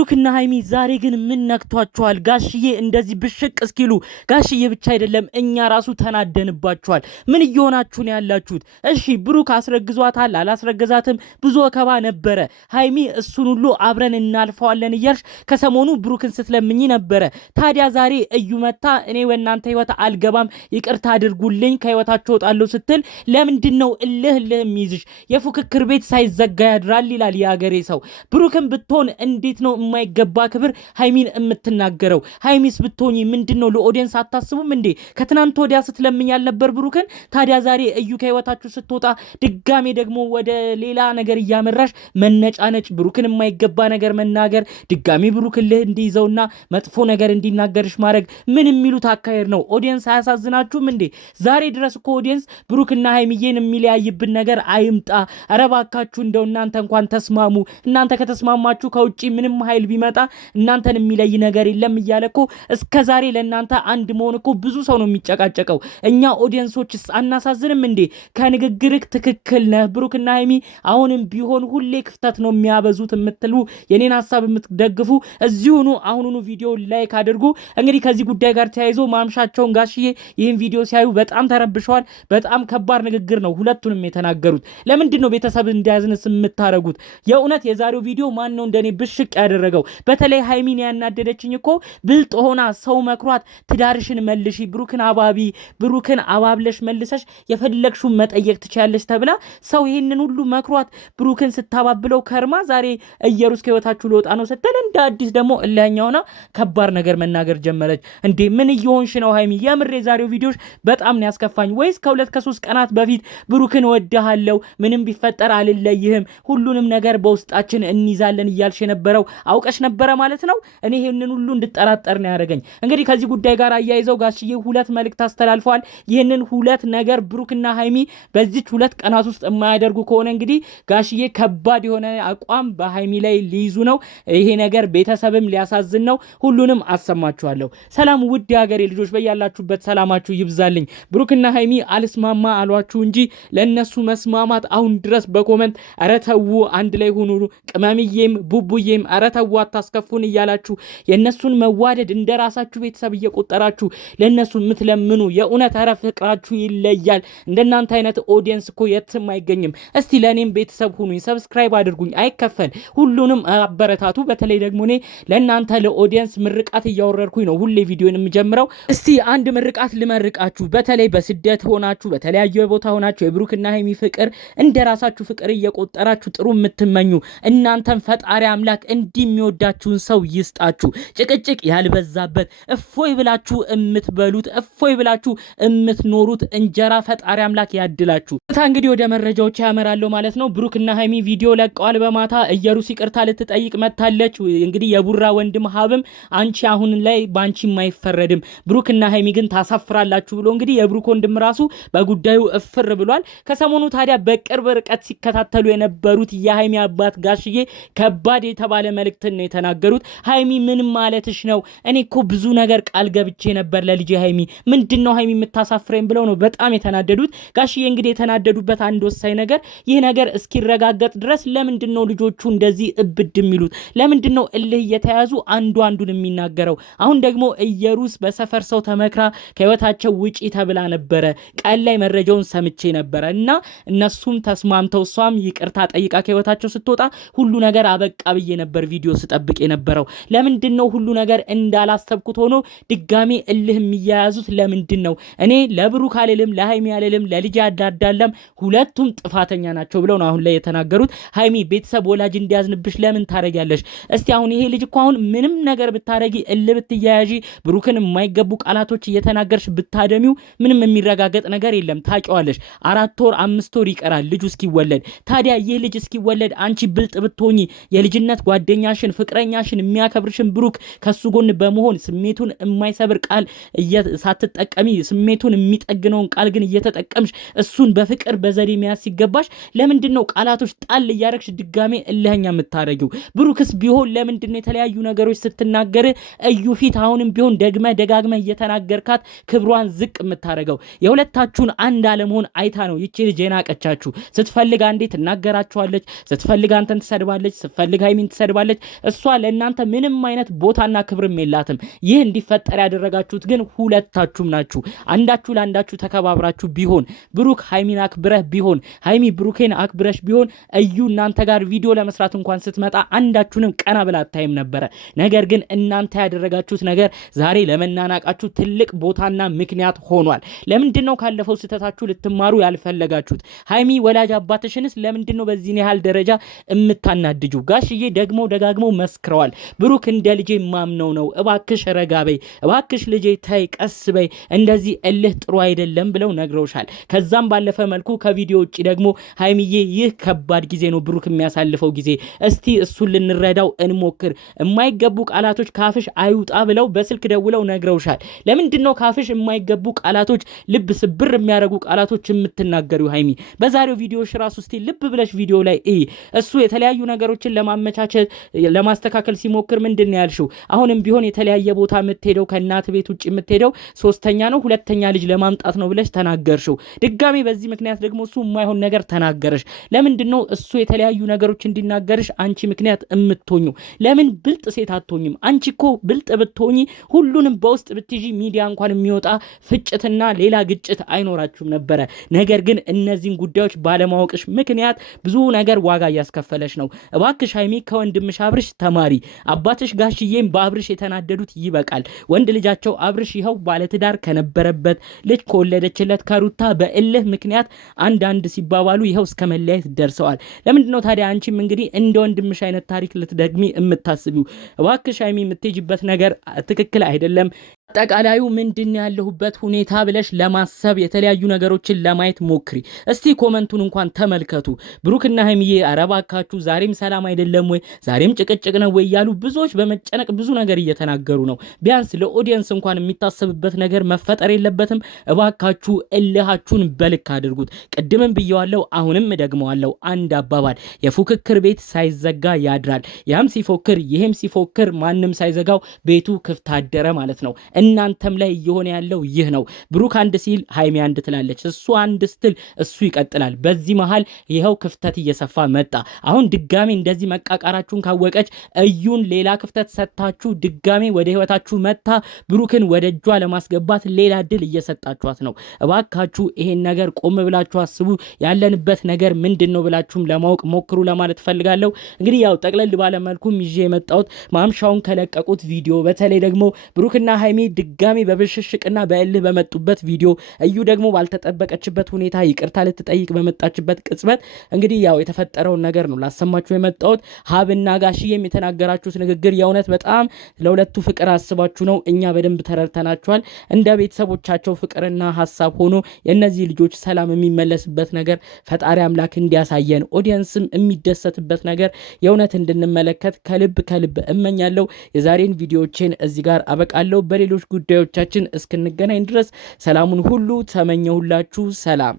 ብሩክና ሃይሚ ዛሬ ግን ምን ነክቷቸዋል? ጋሽዬ እንደዚህ ብሽቅ እስኪሉ ጋሽዬ ብቻ አይደለም እኛ ራሱ ተናደንባቸዋል። ምን እየሆናችሁ ነው ያላችሁት? እሺ ብሩክ አስረግዟታል አላስረገዛትም ብዙ ወከባ ነበረ። ሃይሚ እሱን ሁሉ አብረን እናልፈዋለን እያልሽ ከሰሞኑ ብሩክን ስትለምኝ ነበረ። ታዲያ ዛሬ እዩ መታ እኔ ወናንተ ህይወት አልገባም ይቅርታ አድርጉልኝ ከህይወታቸው ወጣለሁ ስትል ለምንድነው እልህ የሚይዝሽ? የፉክክር ቤት ሳይዘጋ ያድራል ይላል የአገሬ ሰው። ብሩክን ብትሆን እንዴት ነው የማይገባ ክብር ሃይሚን የምትናገረው? ሃይሚስ ብትሆኚ ምንድነው ለኦዲየንስ አታስቡም እንዴ? ከትናንት ወዲያ ስትለምኝ ያልነበር ብሩክን? ታዲያ ዛሬ እዩ ከህይወታችሁ ስትወጣ ድጋሜ ደግሞ ወደ ሌላ ነገር እያመራሽ መነጫነጭ፣ ብሩክን የማይገባ ነገር መናገር፣ ድጋሜ ብሩክን ልህ እንዲይዘውና መጥፎ ነገር እንዲናገርሽ ማድረግ ምን የሚሉት አካሄድ ነው? ኦዲየንስ አያሳዝናችሁም እንዴ? ዛሬ ድረስ እኮ ኦዲየንስ ብሩክና ሃይሚዬን የሚለያይብን ነገር አይምጣ፣ ኧረ እባካችሁ እንደው እናንተ እንኳን ተስማሙ፣ እናንተ ከተስማማችሁ ከውጪ ምንም ኃይል ቢመጣ እናንተን የሚለይ ነገር የለም እያለ እኮ እስከዛሬ ለእናንተ አንድ መሆን እኮ ብዙ ሰው ነው የሚጨቃጨቀው። እኛ ኦዲየንሶችስ አናሳዝንም እንዴ? ከንግግርክ ትክክል ነህ ብሩክና ሃይሚ አሁንም ቢሆን ሁሌ ክፍተት ነው የሚያበዙት የምትሉ የኔን ሐሳብ የምትደግፉ እዚሁኑ አሁኑኑ ቪዲዮ ላይክ አድርጉ። እንግዲህ ከዚህ ጉዳይ ጋር ተያይዞ ማምሻቸውን ጋሽዬ ይህን ቪዲዮ ሲያዩ በጣም ተረብሸዋል። በጣም ከባድ ንግግር ነው ሁለቱንም የተናገሩት። ለምንድን ነው ቤተሰብ እንዲያዝንስ የምታረጉት? የእውነት የዛሬው ቪዲዮ ማን ነው እንደኔ ብሽቅ ያደረገው? በተለይ ሃይሚን ያናደደችኝ እኮ ብልጥ ሆና ሰው መክሯት ትዳርሽን መልሺ፣ ብሩክን አባቢ፣ ብሩክን አባብለሽ መልሰሽ የፈለግሽውን መጠየቅ ትችያለሽ ተብላ ሰው ይሄንን ሁሉ መክሯት ብሩክን ስታባብለው ከርማ ዛሬ እየሩስ ከህይወታችሁ ልወጣ ነው ስትል እንደ አዲስ ደግሞ እለኛውና ከባድ ነገር መናገር ጀመረች። እንዴ ምን እየሆንሽ ነው ሃይሚ? የምር የዛሬው ቪዲዮሽ በጣም ነው ያስከፋኝ። ወይስ ከ2 ከ3 ቀናት በፊት ብሩክን ወድሃለው ምንም ቢፈጠር አልለይህም ሁሉንም ነገር በውስጣችን እንይዛለን እያልሽ የነበረው አውቀሽ ነበረ ማለት ነው? እኔ ይሄንን ሁሉ እንድጠራጠር ነው ያደረገኝ። እንግዲህ ከዚህ ጉዳይ ጋር አያይዘው ጋሽዬ 2 መልእክት አስተላልፈዋል። ይህንን 2 ነገር ብሩክና ሃይሚ በዚች 2 ቀናት ውስጥ የማያደርጉ ከሆነ እንግዲህ ጋሽዬ ከባድ የሆነ አቋም በሃይሚ ላይ ሊይዙ ነው። ይሄ ነገር ቤተሰብም ሊያሳዝን ነው። ሁሉንም አሰማችኋለሁ። ሰላም ውድ የሀገሬ ልጆች በያላችሁበት ሰላማችሁ ይብዛልኝ። ብሩክና ሃይሚ አልስማማ አሏችሁ እንጂ ለነሱ መስማማት አሁን ድረስ በኮመንት ኧረ ተው አንድ ላይ ሁኑ ቅመምዬም ቡቡዬም ኧረ ተው አታስከፉን እያላችሁ የነሱን መዋደድ እንደራሳችሁ ቤተሰብ እየቆጠራችሁ ለነሱ የምትለምኑ የእውነት ኧረ ፍቅራችሁ ይለያል። እንደናንተ አይነት ኦዲየንስ እኮ የትም አይገኝም። እስቲ ለኔም ቤተሰብ ሁኑኝ፣ ሰብስክራይብ አድርጉኝ፣ አይከፈል። ሁሉንም አበረታቱ። በተለይ ደግሞ እኔ ለእናንተ ለኦዲየንስ ምርቃት እያወረድኩኝ ነው ሁሌ ቪዲዮን የምጀምረው። እስቲ አንድ ምርቃት ልመርቃችሁ። በተለይ በስደት ሆናችሁ በተለያየ ቦታ ሆናችሁ የብሩክና ሃይሚ ፍቅር እንደራሳችሁ ፍቅር እየቆጠራችሁ ጥሩ የምትመኙ እናንተን ፈጣሪ አምላክ እንዲህ የሚወዳችሁን ሰው ይስጣችሁ። ጭቅጭቅ ያልበዛበት እፎይ ብላችሁ የምትበሉት እፎይ ብላችሁ የምትኖሩት እንጀራ ፈጣሪ አምላክ ያድላችሁ። እንግዲህ ወደ መረጃዎች ያመራለሁ ማለት ነው። ብሩክና ሃይሚ ቪዲዮ ለቀዋል። በማታ እየሩስ ይቅርታ ልትጠይቅ መታለች። እንግዲህ የቡራ ወንድም ሀብም አንቺ አሁን ላይ ባንቺ የማይፈረድም ብሩክና ሃይሚ ግን ታሳፍራላችሁ ብሎ እንግዲህ የብሩክ ወንድም ራሱ በጉዳዩ እፍር ብሏል። ከሰሞኑ ታዲያ በቅርብ ርቀት ሲከታተሉ የነበሩት የሃይሚ አባት ጋሽዬ ከባድ የተባለ መልእክትን ነው የተናገሩት። ሃይሚ ምን ማለትሽ ነው? እኔ እኮ ብዙ ነገር ቃል ገብቼ ነበር ለልጄ ሃይሚ፣ ምንድነው ሃይሚ የምታሳፍረኝ ብለው ነው በጣም የተናደዱት። ጋሽዬ እንግዲህ የተናደዱበት አንድ ወሳኝ ነገር ይህ ነገር እስኪረጋገጥ ድረስ ለምንድነው ልጆቹ እንደዚህ እብድ የሚሉት? ለምንድነው እልህ እየተያዙ አንዱ አንዱን የሚናገረው? አሁን ደግሞ እየሩስ በሰፈር ሰው ተመክራ ከህይወታቸው ውጪ ተብላ ነበረ። ቀን ላይ መረጃውን ሰምቼ ነበረ እና እነሱም ተስማምተው እሷም ይቅርታ ጠይቃ ከህይወታቸው ስትወጣ ሁሉ ነገር አበቃ ብዬ ነበር ቪዲዮ ስጠብቅ የነበረው። ለምንድነው ሁሉ ነገር እንዳላሰብኩት ሆኖ ድጋሚ እልህ የሚያያዙት? ለምንድነው? እኔ ለብሩክ አልልም ለሃይሚ አልልም ለልጅ አዳዳለም ሁለቱም ጥፋተኛ ናቸው ብለው ነው አሁን ላይ የተናገሩት። ሃይሚ ቤተሰብ ወላጅ እንዲያዝንብሽ ለምን ታረጊያለሽ? እስቲ አሁን ይሄ ልጅ እኮ አሁን ምንም ነገር ብታረጊ እልህ ብትያያዢ ብሩክን የማይገቡ ቃላቶች እየተናገርሽ ብታደሚው ምንም የሚረጋገጥ ነገር የለም። ታውቂዋለሽ 4 ወር 5 ወር ይቀራል ልጁ እስኪወለድ። ታዲያ ይህ ልጅ እስኪወለድ አንቺ ብልጥ ብትሆኚ የልጅነት ጓደኛሽን ፍቅረኛሽን የሚያከብርሽን ብሩክ ከሱ ጎን በመሆን ስሜቱን የማይሰብር ቃል ሳትጠቀሚ ስሜቱን የሚጠግነውን ቃል ግን እየተጠቀምሽ እሱን በፍቅር በዘዴ መያዝ ሲገባሽ ለምንድነው ቃላቶች ጣል እያረግሽ ድጋሜ እልህኛ የምታረጊው? ብሩክስ ቢሆን ለምንድነው የተለያዩ ነገሮች ስትናገር እዩ ፊት አሁንም ቢሆን ደጋግመ እየተናገርካት ክብሯን ዝቅ የምታረገው? የሁለታችሁን አንድ አለመሆን አይታ ነው ይቺ ልጅ የናቀቻችሁ። ስትፈልግ አንዴ ትናገራችኋለች፣ ስትፈልግ አንተን ትሰድባለች፣ ስትፈልግ ሃይሚን ትሰድባለች። እሷ ለእናንተ ምንም አይነት ቦታና ክብርም የላትም። ይህ እንዲፈጠር ያደረጋችሁት ግን ሁለታችሁም ናችሁ። አንዳችሁ ለአንዳችሁ ተከባብራችሁ ቢሆን ብሩክ ሃይሚን አክብረህ ቢሆን ሃይሚ ብሩኬን አክብረሽ ቢሆን እዩ እናንተ ጋር ቪዲዮ ለመስራት እንኳን ስትመጣ አንዳችሁንም ቀና ብላ አታይም ነበረ። ነገር ግን እናንተ ያደረጋችሁት ነገር ዛሬ ለመናናቃችሁ ትልቅ ቦታና ምክንያት ሆኗል። ለምንድነው ካለፈው ስህተታችሁ ልትማሩ ያልፈለጋችሁት? ሃይሚ ወላጅ አባትሽንስ ለምንድነው በዚህ ያህል ደረጃ እምታናድጁ? ጋሽዬ ደግሞ ደጋግመው መስክረዋል። ብሩክ እንደ ልጄ ማምነው ነው፣ እባክሽ ረጋበይ፣ እባክሽ ልጄ ታይ ቀስ በይ፣ እንደዚህ እልህ ጥሩ አይደለም ብለው ነግረውሻል። ከዛም ባለፈ መልኩ ከቪዲዮ ውጪ ደግሞ ሃይሚዬ ይህ ከባድ ጊዜ ነው ብሩክ የሚያሳልፈው ጊዜ፣ እስቲ እሱን ልንረዳው እንሞክር፣ የማይገቡ ቃላቶች ካፍሽ አይውጣ ብለው በስልክ ደውለው ነግረውሻል። ለምንድነው ካፍሽ የማይገቡ ቃላቶች፣ ልብ ስብር የሚያደርጉ ቃላቶች የምትናገሪው? ሃይሚ በዛሬው ቪዲዮሽ ራሱ እስቲ ልብ ብለሽ ቪዲዮ ላይ እሱ የተለያዩ ነገሮችን ለማመቻቸት ለማስተካከል ሲሞክር ምንድነው ያልሽው? አሁንም ቢሆን የተለያየ ቦታ የምትሄደው ከእናት ቤት ውጪ የምትሄደው ሶስተኛ ነው ሁለተኛ ልጅ ለማምጣት ነው ብለሽ ተናገርሽው። ድጋሚ በዚህ ምክንያት ደግሞ እሱ የማይሆን ነገር ተናገረሽ። ለምንድነው እሱ የተለያዩ ነገሮች እንዲናገርሽ አንቺ ምክንያት እምትሆኙ? ለምን ብልጥ ሴት አትሆኝም? አንቺ እኮ ብልጥ ብትሆኚ ሁሉንም በውስጥ ብትይዢ ሚዲያ እንኳን የሚወጣ ፍጭትና ሌላ ግጭት አይኖራችሁም ነበረ። ነገር ግን እነዚህን ጉዳዮች ባለማወቅሽ ምክንያት ብዙ ነገር ዋጋ እያስከፈለሽ ነው። እባክሽ ሃይሚ ከወንድምሽ አብርሽ ተማሪ። አባትሽ ጋሽዬም በአብርሽ የተናደዱት ይበቃል። ወንድ ልጃቸው አብርሽ ይኸው ባለትዳር ከነበረበት ልጅ ከወለደችለት ከሩታ በእልህ ምክንያት አንዳንድ ሲባባሉ ይኸው እስከ መለያየት ደርሰዋል። ለምንድነው ታዲያ አንቺም እንግዲህ እንደ ወንድምሽ አይነት ታሪክ ልትደግሚ የምታስቢው? እባክሽ ሃይሚ የምትሄጂበት ነገር ትክክል አይደለም። አጠቃላዩ ምንድን ያለሁበት ሁኔታ ብለሽ ለማሰብ የተለያዩ ነገሮችን ለማየት ሞክሪ። እስቲ ኮመንቱን እንኳን ተመልከቱ። ብሩክና ሃይሚዬ አረባካችሁ ዛሬም ሰላም አይደለም ወይ ዛሬም ጭቅጭቅ ነው ወይ ያሉ ብዙዎች በመጨነቅ ብዙ ነገር እየተናገሩ ነው። ቢያንስ ለኦዲየንስ እንኳን የሚታሰብበት ነገር መፈጠር የለበትም? እባካችሁ እልሃችሁን በልክ አድርጉት። ቅድምም ብየዋለሁ፣ አሁንም ደግመዋለሁ። አንድ አባባል የፉክክር ቤት ሳይዘጋ ያድራል። ያም ሲፎክር ይሄም ሲፎክር ማንም ሳይዘጋው ቤቱ ክፍት አደረ ማለት ነው። እናንተም ላይ እየሆነ ያለው ይህ ነው። ብሩክ አንድ ሲል ሃይሚ አንድ ትላለች፣ እሱ አንድ ስትል እሱ ይቀጥላል። በዚህ መሃል ይኸው ክፍተት እየሰፋ መጣ። አሁን ድጋሚ እንደዚህ መቃቃራችሁን ካወቀች እዩን ሌላ ክፍተት ሰጥታችሁ ድጋሚ ወደ ህይወታችሁ መታ ብሩክን ወደ እጇ ለማስገባት ሌላ ድል እየሰጣችኋት ነው። እባካችሁ ይሄን ነገር ቆም ብላችሁ አስቡ። ያለንበት ነገር ምንድነው ብላችሁም ለማወቅ ሞክሩ ለማለት ፈልጋለሁ። እንግዲህ ያው ጠቅለል ባለ መልኩም ይዤ የመጣሁት ማምሻውን ከለቀቁት ቪዲዮ በተለይ ደግሞ ብሩክና ሃይሚ ድጋሚ በብሽሽቅና በእልህ በመጡበት ቪዲዮ እዩ ደግሞ ባልተጠበቀችበት ሁኔታ ይቅርታ ልትጠይቅ በመጣችበት ቅጽበት እንግዲህ ያው የተፈጠረውን ነገር ነው ላሰማችሁ የመጣሁት። ሀብና ጋሽዬም የተናገራችሁት ንግግር የእውነት በጣም ለሁለቱ ፍቅር አስባችሁ ነው። እኛ በደንብ ተረድተናችኋል። እንደ ቤተሰቦቻቸው ፍቅርና ሀሳብ ሆኖ የእነዚህ ልጆች ሰላም የሚመለስበት ነገር ፈጣሪ አምላክ እንዲያሳየን ኦዲየንስም የሚደሰትበት ነገር የእውነት እንድንመለከት ከልብ እመኛለሁ። የዛሬን ቪዲዮዎችን እዚህ ጋር አበቃለሁ። በሌሎች ጉዳዮቻችን እስክንገናኝ ድረስ ሰላሙን ሁሉ ተመኘሁላችሁ። ሰላም።